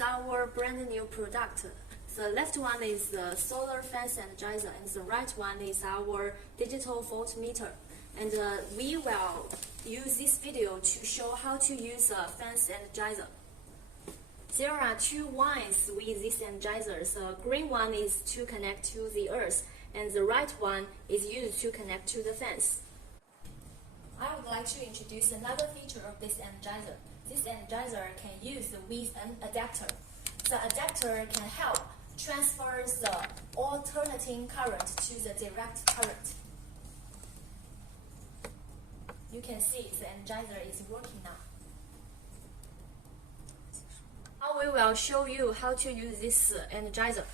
is our brand new product. The left one is the solar fence energizer, and the right one is our digital voltmeter. And we will use this video to show how to use a fence energizer. There are two wires with this energizer. The green one is to connect to the earth, and the right one is used to connect to the fence. I would like to introduce another feature of this energizer. This energizer can use with an adapter. The adapter can help transfer the alternating current to the direct current. You can see the Energizer is working now. Now we will show you how to use this Energizer.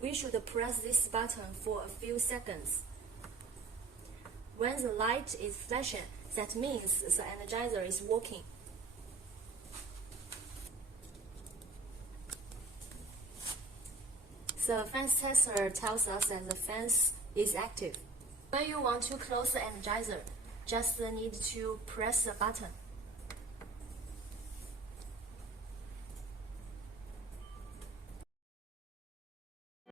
We should press this button for a few seconds. When the light is flashing, that means the Energizer is working. The fence tester tells us that the fence is active. When you want to close the Energizer, just need to press the button.